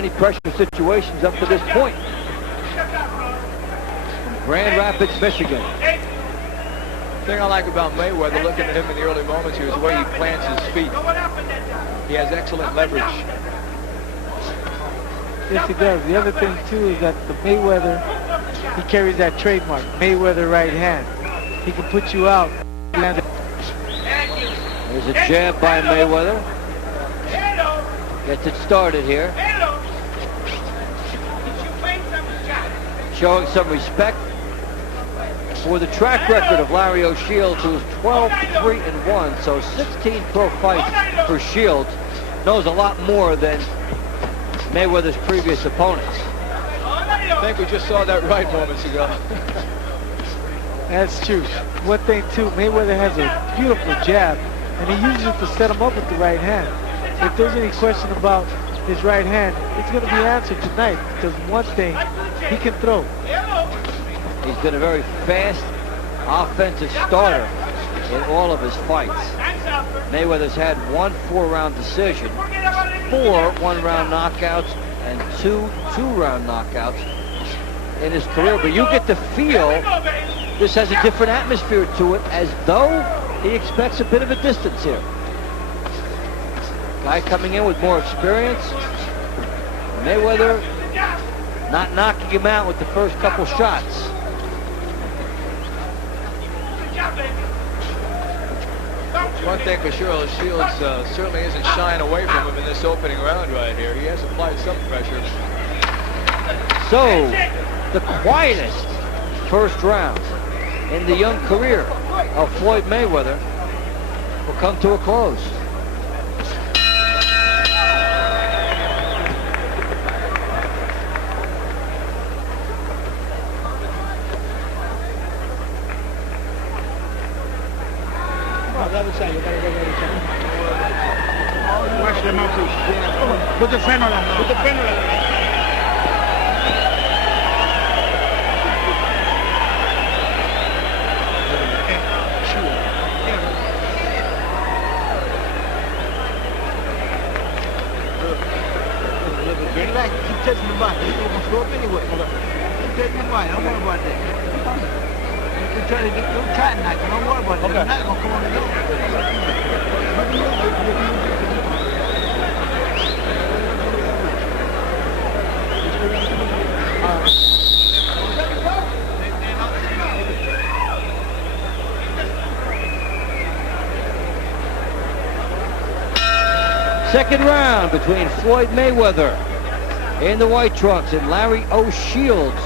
any pressure situations up to this point. Grand Rapids, Michigan. The thing I like about Mayweather, looking at him in the early moments here, is the way he plants his feet. He has excellent leverage. Yes, he does. The other thing, too, is that the Mayweather, he carries that trademark, Mayweather right hand. He can put you out. There's a jab by Mayweather. Gets it started here. Showing some respect for the track record of Larry O'Shields, who's 12-3-1, so 16 pro fights for Shields. Knows a lot more than Mayweather's previous opponents. I think we just saw that right moments ago. That's true. One thing, too, Mayweather has a beautiful jab, and he uses it to set him up with the right hand. If there's any question about his right hand, it's going to be answered tonight, because one thing, he can throw. He's been a very fast offensive starter in all of his fights. Mayweather's had 1 4-round decision, 4 one-round knockouts, and 2 two-round knockouts in his career. But you get the feel this has a different atmosphere to it, as though he expects a bit of a distance here. Guy coming in with more experience. Mayweather not knocking him out with the first couple shots. One thing for sure, Shields certainly isn't shying away from him in this opening round right here. He has applied some pressure. So, the quietest first round in the young career of Floyd Mayweather will come to a close. Watch them out, please. Put the fan on them. Put the fan on them. Relax, keep touching the body. You're going to throw up anyway. Keep touching the body. Don't worry about that. Don't try to knock it. Don't worry about that. Okay. It's not going to come on the door. Second round between Floyd Mayweather in the white trunks and Larry O'Shields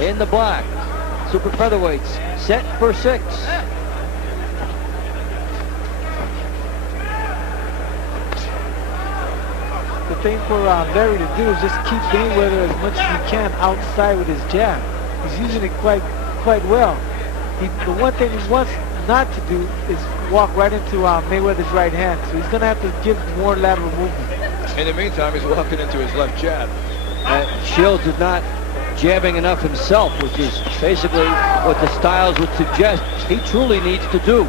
in the black. Super featherweights set for 6. The thing for Larry to do is just keep Mayweather as much as he can outside with his jab. He's using it quite well. The one thing he wants not to do is walk right into Mayweather's right hand, so he's going to have to give more lateral movement. In the meantime, he's walking into his left jab. Shields is not jabbing enough himself, which is basically what the styles would suggest he truly needs to do.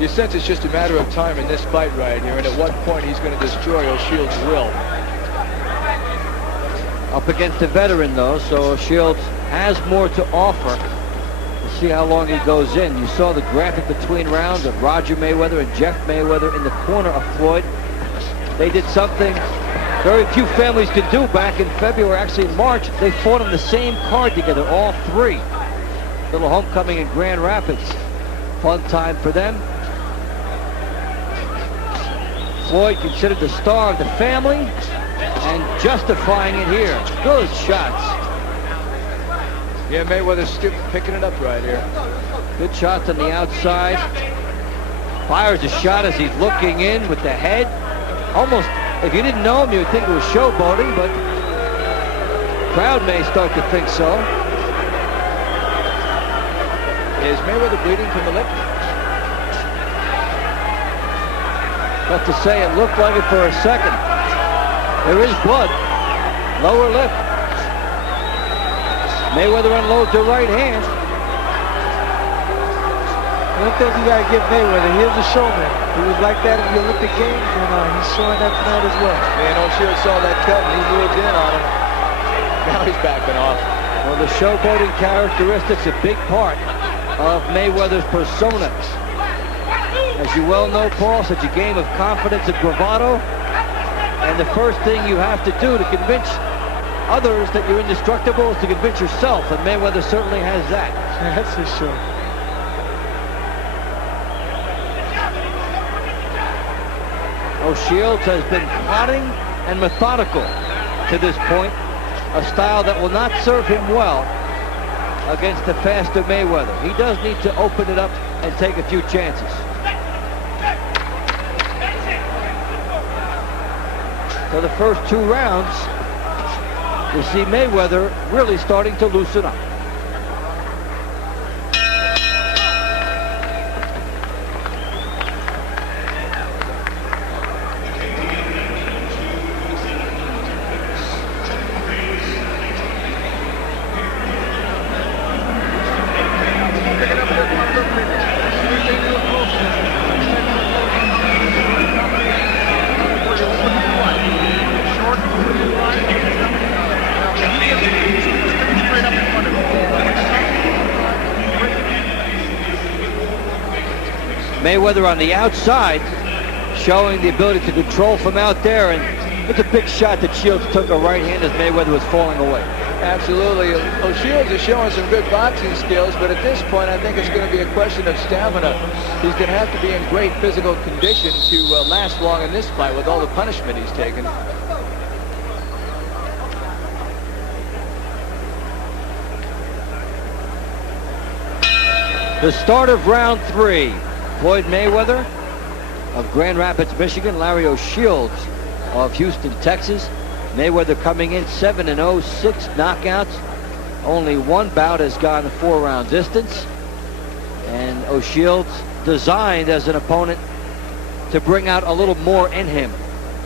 You sense it's just a matter of time in this fight right here, and at what point he's going to destroy O'Shields' will. Up against a veteran, though, so Shields has more to offer. We'll see how long he goes in. You saw the graphic between rounds of Roger Mayweather and Jeff Mayweather in the corner of Floyd. They did something very few families could do back in February, actually in March. They fought on the same card together, all 3. Little homecoming in Grand Rapids. Fun time for them. Floyd considered the star of the family and justifying it here. Good shots. Yeah, Mayweather's still picking it up right here. Good shots on the outside. Fires a shot as he's looking in with the head. Almost, if you didn't know him, you would think it was showboating, but the crowd may start to think so. Is Mayweather bleeding from the lip? Tough to say. It looked like it for a second. There is blood. Lower lip. Mayweather unloads the right hand. One thing you got to give Mayweather, here's a showman. He was like that in the Olympic Games, and he's showing that tonight as well. Man, O'Shields saw that cut and he moved in on him. Now he's backing off. Well, the showboating characteristics a big part of Mayweather's persona. As you well know, Paul, such a game of confidence and bravado. And the first thing you have to do to convince others that you're indestructible is to convince yourself, and Mayweather certainly has that. That's for sure. O'Shields has been plotting and methodical to this point, a style that will not serve him well against the faster Mayweather. He does need to open it up and take a few chances. For the first 2 rounds, you see Mayweather really starting to loosen up. Mayweather on the outside, showing the ability to control from out there, and it's a big shot that Shields took a right hand as Mayweather was falling away. Absolutely. O'Shields is showing some good boxing skills, but at this point, I think it's going to be a question of stamina. He's going to have to be in great physical condition to last long in this fight with all the punishment he's taken. The start of round 3. Floyd Mayweather of Grand Rapids, Michigan. Larry O'Shields of Houston, Texas. Mayweather coming in 7-0, 6 knockouts. Only 1 bout has gone the 4-round distance. And O'Shields designed as an opponent to bring out a little more in him.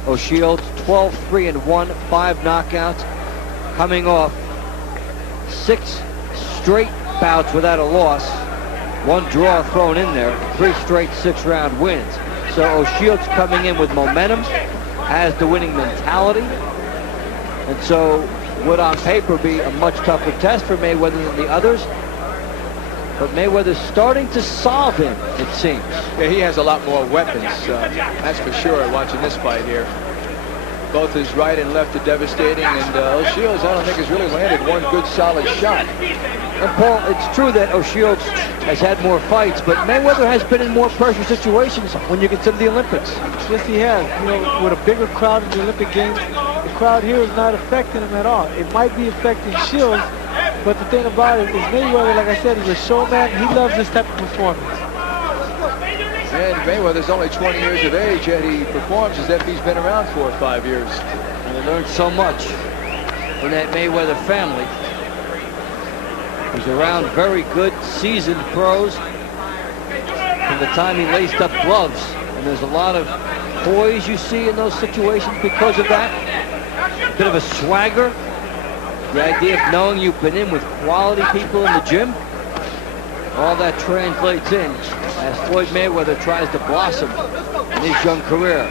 O'Shields 12-3-1, 5 knockouts, coming off 6 straight bouts without a loss. 1 draw thrown in there, 3 straight 6-round wins. So O'Shields coming in with momentum, has the winning mentality, and so would on paper be a much tougher test for Mayweather than the others. But Mayweather's starting to solve him, it seems. Yeah, he has a lot more weapons, that's for sure, watching this fight here. Both his right and left are devastating, and O'Shields, I don't think, has really landed 1 good solid shot. And Paul, it's true that O'Shields has had more fights, but Mayweather has been in more pressure situations when you consider the Olympics. Yes, he has. You know, with a bigger crowd in the Olympic Games, the crowd here is not affecting him at all. It might be affecting Shields, but the thing about it is Mayweather, like I said, he's a showman. He loves this type of performance. And Mayweather's only 20 years of age, yet he performs as if he's been around 4 or 5 years. And he learned so much from that Mayweather family. He's around very good, seasoned pros from the time he laced up gloves. And there's a lot of poise you see in those situations because of that. A bit of a swagger. The idea of knowing you've been in with quality people in the gym. All that translates in as Floyd Mayweather tries to blossom in his young career.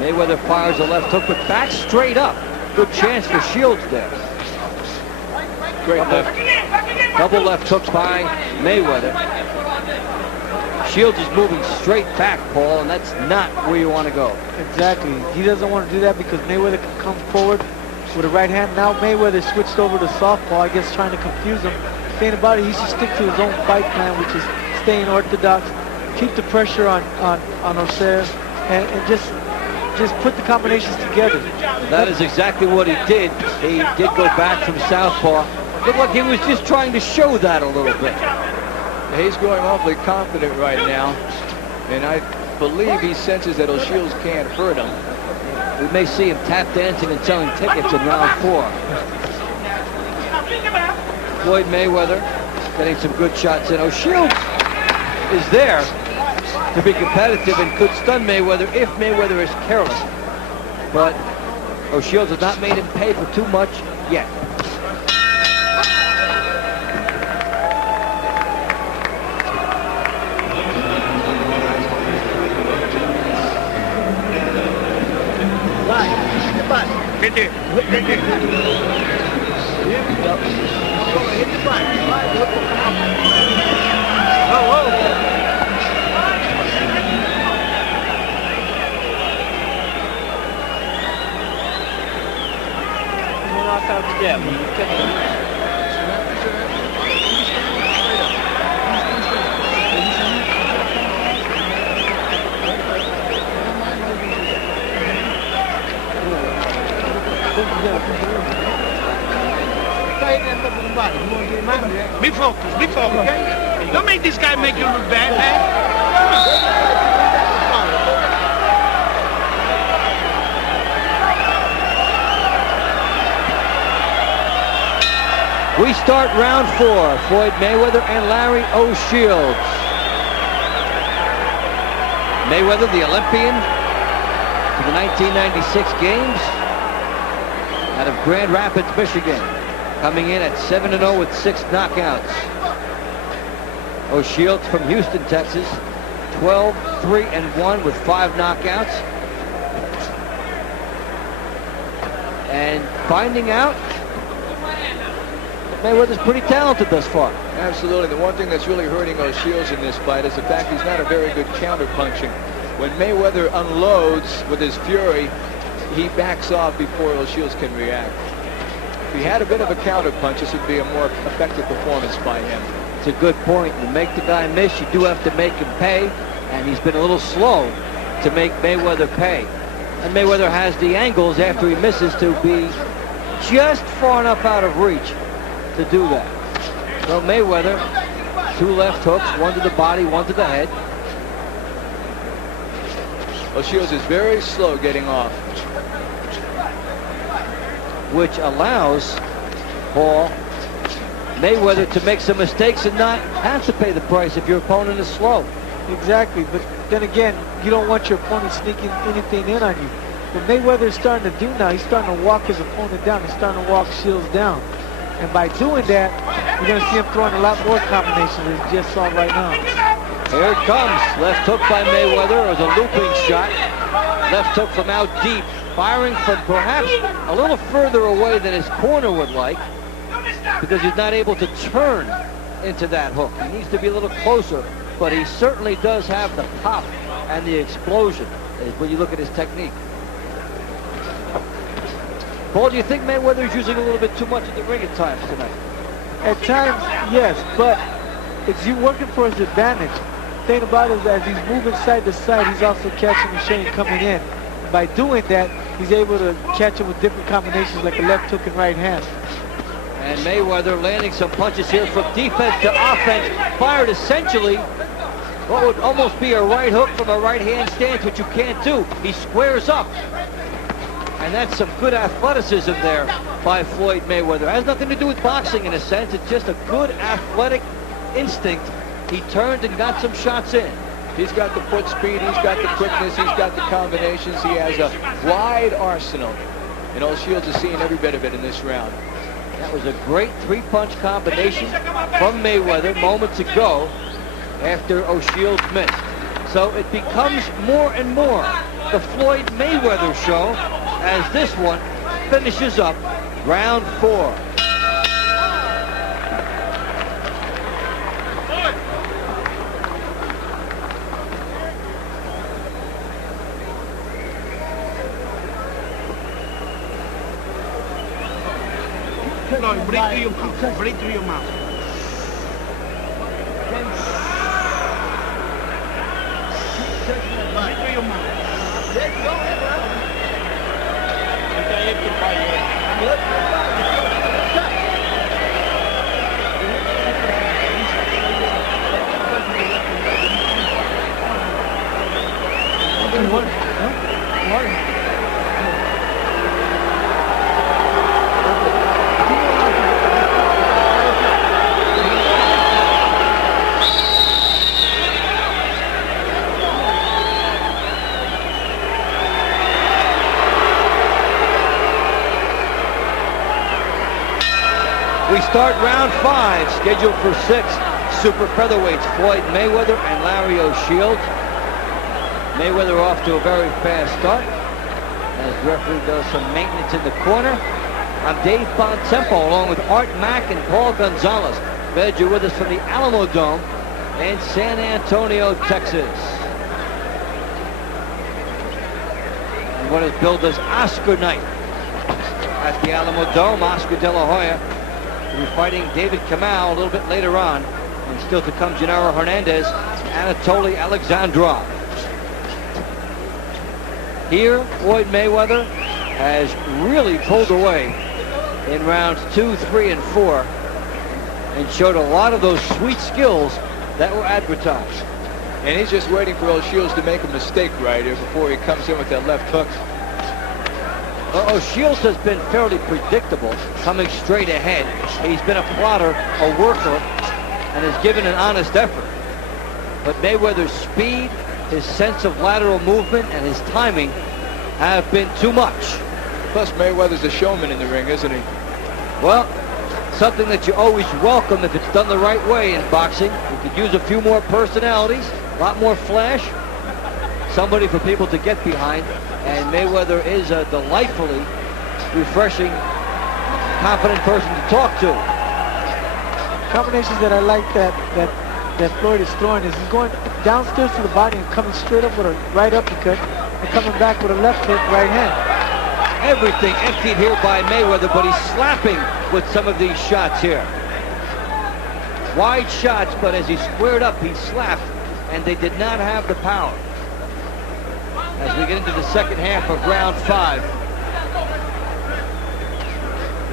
Mayweather fires a left hook, but back straight up. Good chance for Shields there. Great left. Double left hook by Mayweather. Shields is moving straight back, Paul, and that's not where you want to go. Exactly. He doesn't want to do that because Mayweather can come forward with a right hand. Now Mayweather switched over to southpaw, I guess trying to confuse him. The thing about it, he should stick to his own fight plan, which is staying orthodox, keep the pressure on O'Shea, and just put the combinations together. That is exactly what he did. He did go back from southpaw. Looked like he was just trying to show that a little bit. He's growing awfully confident right now, and I believe he senses that O'Shields can't hurt him. We may see him tap dancing and selling tickets in round 4. Floyd Mayweather getting some good shots in. O'Shields is there to be competitive and could stun Mayweather if Mayweather is careless. But O'Shields has not made him pay for too much yet. Right there. Right there. Here we go. Hit the button. Oh, whoa. Knock out the jab. Be focused, be focused, okay? Don't make this guy make you look bad, man. We start round 4. Floyd Mayweather and Larry O'Shields. Mayweather, the Olympian for the 1996 games out of Grand Rapids, Michigan, coming in at 7-0 with 6 knockouts. O'Shields from Houston, Texas, 12-3-1 with 5 knockouts. And finding out Mayweather's pretty talented thus far. Absolutely. The one thing that's really hurting O'Shields in this fight is the fact he's not a very good counter-punching. When Mayweather unloads with his fury, he backs off before O'Shields can react. If he had a bit of a counter-punch, this would be a more effective performance by him. It's a good point. You make the guy miss, you do have to make him pay, and he's been a little slow to make Mayweather pay. And Mayweather has the angles after he misses to be just far enough out of reach to do that. So Mayweather, 2 left hooks, 1 to the body, 1 to the head. O'Shields is very slow getting off, which allows Paul Mayweather to make some mistakes and not have to pay the price if your opponent is slow. Exactly, but then again, you don't want your opponent sneaking anything in on you. What Mayweather is starting to do now, he's starting to walk his opponent down. He's starting to walk Shields down. And by doing that, you're going to see him throwing a lot more combinations as you just saw right now. Here it comes. Left hook by Mayweather. It was a looping shot. Left hook from out deep. Firing from perhaps a little further away than his corner would like, because he's not able to turn into that hook. He needs to be a little closer, but he certainly does have the pop and the explosion when you look at his technique. Paul, do you think Mayweather is using a little bit too much of the ring at times tonight? At times, yes, but it's you working for his advantage. The thing about it is, as he's moving side to side, he's also catching the Shane coming in. By doing that, he's able to catch him with different combinations like a left hook and right hand. And Mayweather landing some punches here from defense to offense. Fired essentially what would almost be a right hook from a right hand stance, which you can't do. He squares up. And that's some good athleticism there by Floyd Mayweather. It has nothing to do with boxing in a sense. It's just a good athletic instinct. He turned and got some shots in. He's got the foot speed, he's got the quickness, he's got the combinations. He has a wide arsenal. And O'Shields is seeing every bit of it in this round. That was a great 3-punch combination from Mayweather moments ago after O'Shields missed. So it becomes more and more the Floyd Mayweather show as this one finishes up round 4. Floyd, break through your mouth. Break through your mouth. Break through your mouth. We start round 5, scheduled for 6 super featherweights, Floyd Mayweather and Larry O'Shields. Mayweather off to a very fast start. as the referee does some maintenance in the corner. I'm Dave Bontempo, along with Art Mack and Paul Gonzalez. Glad you're with us from the Alamo Dome in San Antonio, Texas. And what is billed as Oscar night at the Alamo Dome. Oscar De La Hoya will be fighting David Kamau a little bit later on. And still to come, Gennaro Hernandez, Anatoly Alexandrov. Here, Floyd Mayweather has really pulled away in rounds 2, 3, and 4 and showed a lot of those sweet skills that were advertised. And he's just waiting for O'Shields to make a mistake right here before he comes in with that left hook. Well, O'Shields has been fairly predictable, coming straight ahead. He's been a plotter, a worker, and has given an honest effort. But Mayweather's speed, his sense of lateral movement, and his timing have been too much. Plus, Mayweather's a showman in the ring, isn't he? Well, something that you always welcome if it's done the right way in boxing. You could use a few more personalities, a lot more flash, somebody for people to get behind. And Mayweather is a delightfully refreshing, confident person to talk to. Combinations that I like that Floyd is throwing is he's going downstairs to the body and coming straight up with a right uppercut and coming back with a left hook right hand. Everything emptied here by Mayweather, but he's slapping with some of these shots here. Wide shots, but as he squared up, he slapped, and they did not have the power. As we get into the second half of round 5.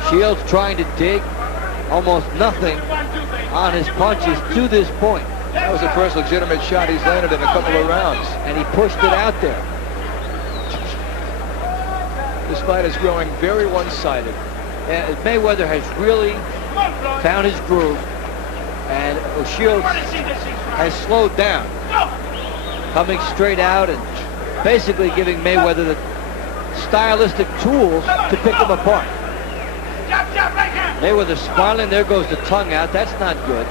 Shields trying to dig, almost nothing on his punches to this point. That was the first legitimate shot he's landed in a couple of rounds. And he pushed it out there. This fight is growing very one-sided. And Mayweather has really found his groove, and O'Shields has slowed down, coming straight out and basically giving Mayweather the stylistic tools to pick him apart. Mayweather smiling, there goes the tongue out. That's not good.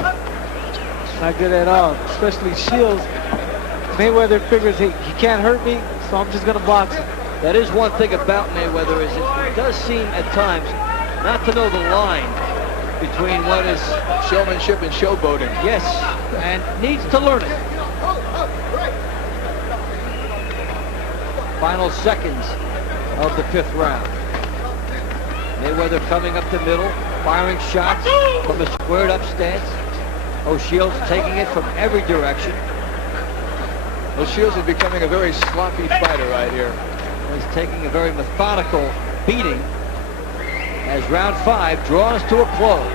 Not good at all, especially Shields. Mayweather figures, hey, he can't hurt me, so I'm just going to box him. That is one thing about Mayweather, is it does seem at times not to know the line between what is showmanship and showboating. Yes, and needs to learn it. Final seconds of the 5th round. Mayweather coming up the middle, firing shots from a squared up stance. O'Shields taking it from every direction. O'Shields is becoming a very sloppy fighter right here. He's taking a very methodical beating as round 5 draws to a close.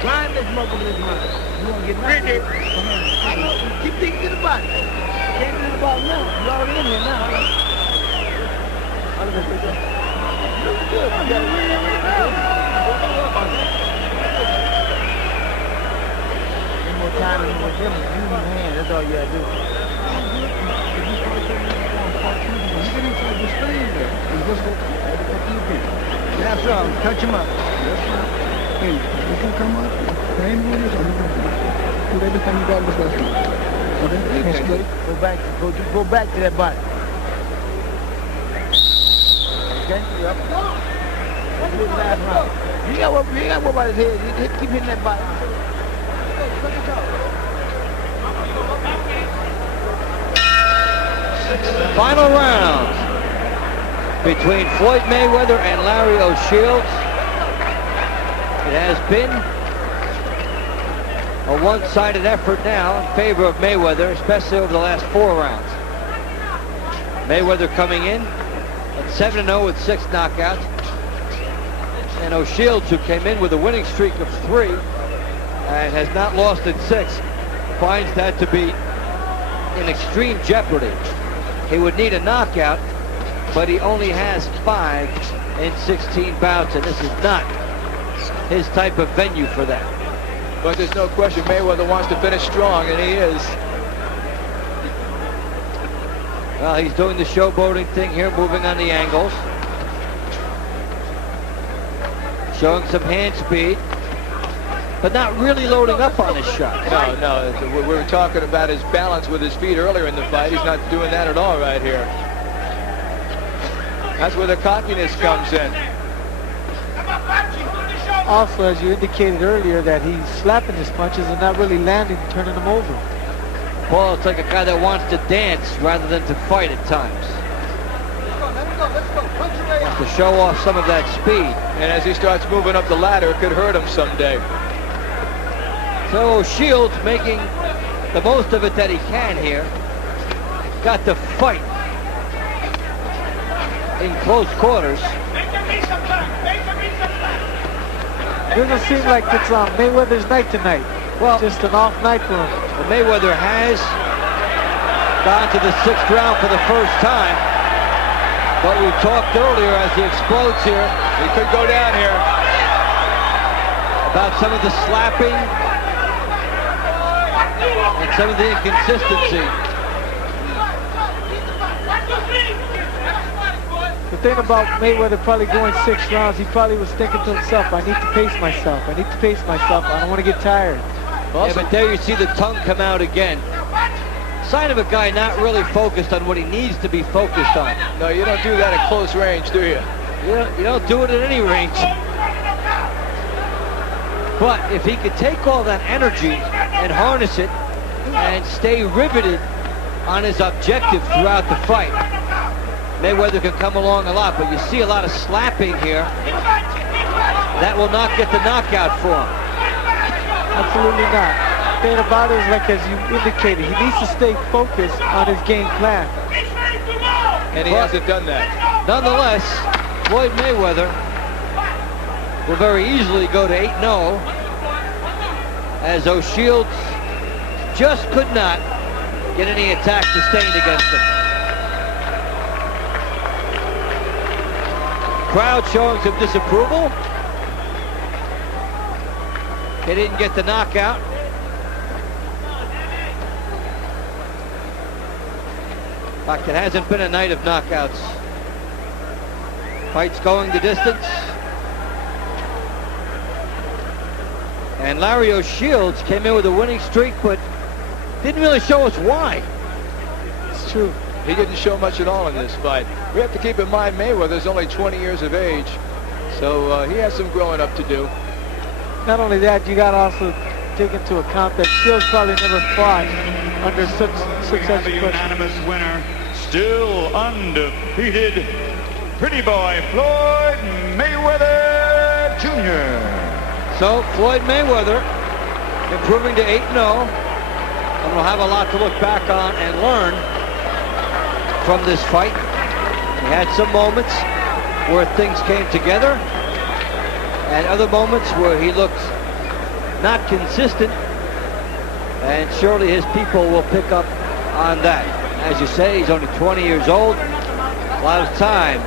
Grind this motherfucker this money. You want to get ready? I know. Keep thinking to the body. Can't do the body now. You're already in here now. Look good. You got it right now. One more time and more different. Use your hand. That's all you got to do. Have some. Touch him up. Hey, you can come up, train with us, or you can do everything you got in this restaurant. Okay? Go back to that body. Okay? Yep. Let's do the last round. You got what about his head. Keep hitting that body. Final round between Floyd Mayweather and Larry O'Shields. It has been a one-sided effort now in favor of Mayweather, especially over the last 4 rounds. Mayweather coming in at 7-0 with 6 knockouts. And O'Shields, who came in with a winning streak of 3 and has not lost in 6, finds that to be in extreme jeopardy. He would need a knockout, but he only has 5 in 16 bouts, and this is not his type of venue for that. But there's no question Mayweather wants to finish strong, and he is. Well, he's doing the showboating thing here, moving on the angles. showing some hand speed, but not really loading up on his shot. No. We were talking about his balance with his feet earlier in the fight. He's not doing that at all right here. That's where the cockiness comes in. Also, as you indicated earlier, that he's slapping his punches and not really landing, turning them over. Paul, it's like a guy that wants to dance rather than to fight at times. Wants to show off some of that speed. And as he starts moving up the ladder, it could hurt him someday. So Shields making the most of it that he can here. Got to fight in close quarters. Doesn't seem like it's Mayweather's night tonight. Well, just an off night for him. Well, Mayweather has gone to the 6th round for the first time. But we talked earlier as he explodes here. He could go down here. About some of the slapping and some of the inconsistency. The thing about Mayweather probably going 6 rounds, he probably was thinking to himself, I need to pace myself. I need to pace myself. I don't want to get tired. Yeah, but there you see the tongue come out again. Sign of a guy not really focused on what he needs to be focused on. No, you don't do that at close range, do you? You don't do it at any range. But if he could take all that energy and harness it and stay riveted on his objective throughout the fight, Mayweather can come along a lot. But you see a lot of slapping here. That will not get the knockout for him. Absolutely not. The thing about it is, like as you indicated, he needs to stay focused on his game plan. And he hasn't done that. Nonetheless, Floyd Mayweather will very easily go to 8-0 as O'Shields just could not get any attack sustained against him. Crowd showing some disapproval. They didn't get the knockout. In fact, it hasn't been a night of knockouts. Fights going the distance. And Larry O'Shields came in with a winning streak, but didn't really show us why. It's true. He didn't show much at all in this fight. We have to keep in mind Mayweather's only 20 years of age, so he has some growing up to do. Not only that, you got to also take into account that Shields probably never fought under such have a unanimous winner, still undefeated, pretty boy Floyd Mayweather Jr. So Floyd Mayweather improving to 8-0, and we'll have a lot to look back on and learn from this fight. He had some moments where things came together, and other moments where he looked not consistent, and surely his people will pick up on that. As you say, he's only 20 years old. A lot of time